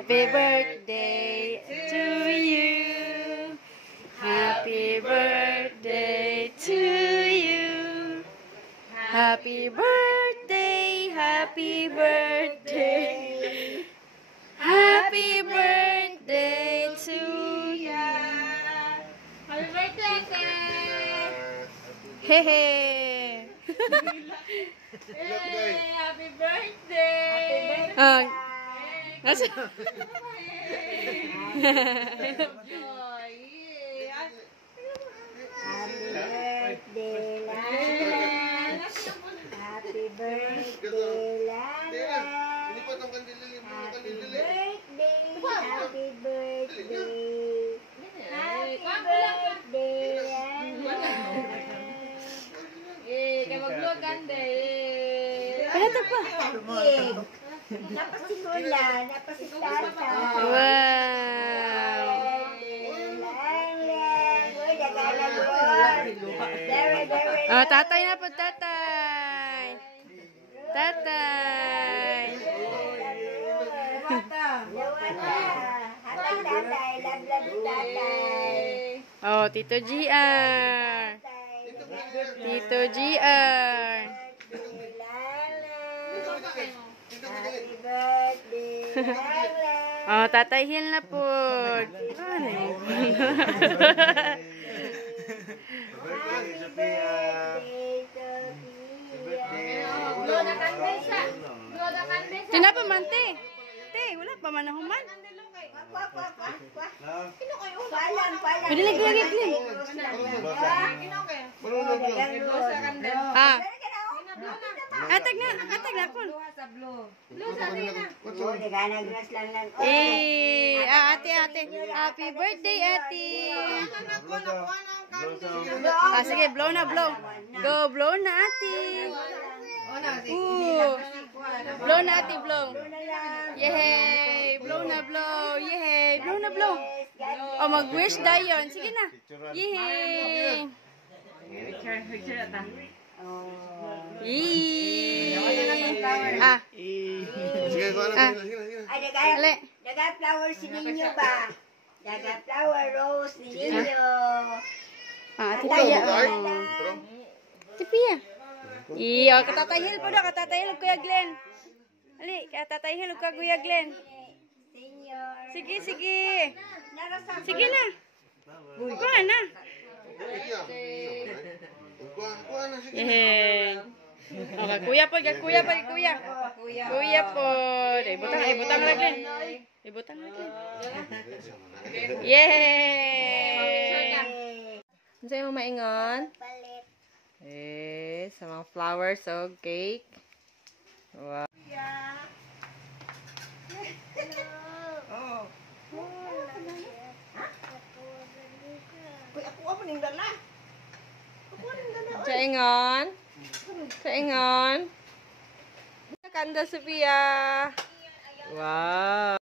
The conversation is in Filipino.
Happy birthday to you. Happy birthday to you. Happy birthday, happy birthday. Happy birthday to you. Happy birthday, Ate! Hehe. Hey, happy birthday! Nasa? Joy! Happy birthday, Lala. Happy birthday, Lala. Happy birthday. Happy birthday. Happy birthday, Lala. Eh, kaya mag-vlog ganda eh. Ito pa. Napasikula, napasikata. Wow. Oh, tatay na po, tatay. Tatay. Happy tatay, love tatay. Oh, Tito GR. Tito GR. Happy birthday, Lala. Oh, Tatay Hill na po. Ano yun? Happy birthday, Sophia. Blow na kandesa. Blow na kandesa. Tinapamante. Te, wala pa man nahuman. Pwede lang kaya gitli. Ah. Atag na po. Ate. Happy birthday, ate. Ah, sige, blow na, blow. Go, blow na, ate. Blow na, ate, blow. Yehey! Blow na, blow. Yehey! Blow na, blow. Oh, mag-wish dayon. Sige na. Yehey! Yee! Ah. Ay, daga flower si Ninyo ba? Daga flower rose ni Ninyo. Ah, tipia. Tipia. Iyo, katatahil po na, katatahil Kuya Glenn. Ali, katatahil ka Kuya Glenn. Senior. Sige. Sige na. Kuha na. Yehey. Okay, kuya po. Kuya po. Ibutang na Glenn. Ibutang na Glenn. Yehey. Sa'yo mo maingon? Palit. Sa mga flowers o cake. Wow. Saingon. Kanda Sophia. Wow.